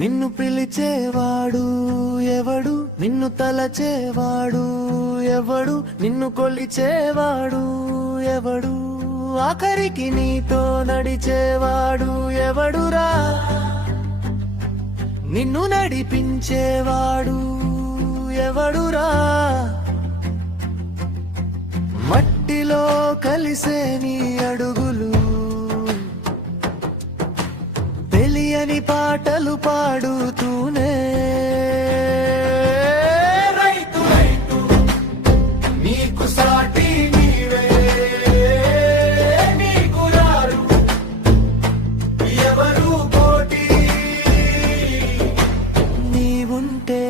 నిన్ను పిలిచేవాడు ఎవడు, నిన్ను తలచేవాడు ఎవడు, నిన్ను కొలిచేవాడు ఎవడు, ఆఖరికి నీతో నడిచేవాడు ఎవడురా, నిన్ను నడిపించేవాడు ఎవడురా. మట్టిలో కలిసే నీ అడుగులు, తెలియని పాటలు పాడుతూనే రైతు రైతు నీకు సాటి నీవే, నీకు రారు ఎవరు పోటీ, నీవుంటే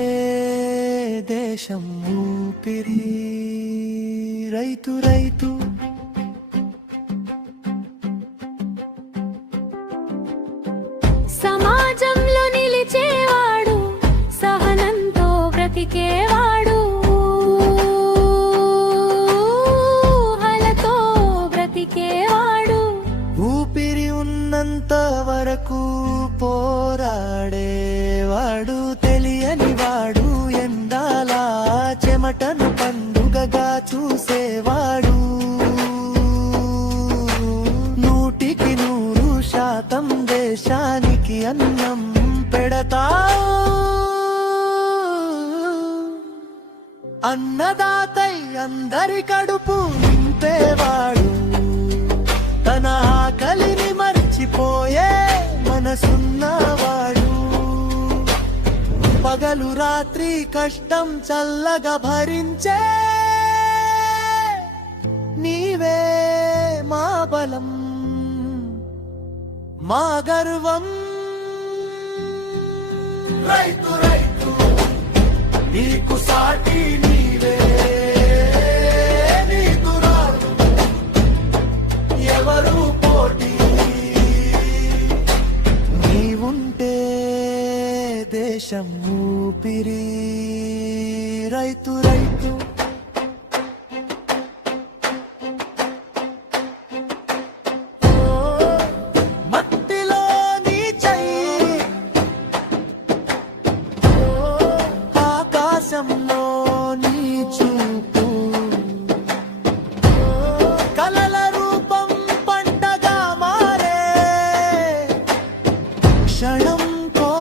దేశం ఊపిరి. రైతు రైతు సమాజంలో నిలిచేవాడు, సహనంతో బ్రతికేవాడు, ఊహలతో బ్రతికేవాడు, ఊపిరి ఉన్నంత వరకు పోరాడేవాడు, తెలియని వాడు ఎందాల చెమటను పండుగగా చూసేవాడు, 100% దేశానికి అన్నం పెడతా అన్నదాతై అందరి కడుపు నింపేవాడు, తన ఆకలిని మర్చిపోయే మనసున్నవాడు, పగలు రాత్రి కష్టం చల్లగా భరించే నీవే మా బలం మా గర్వం. రైతు రైతు నీకు సాటి నీవే, నీకు రారు ఎవరు పోటీ, నీవుంటే దేశం ఊపిరి. రైతు రైతు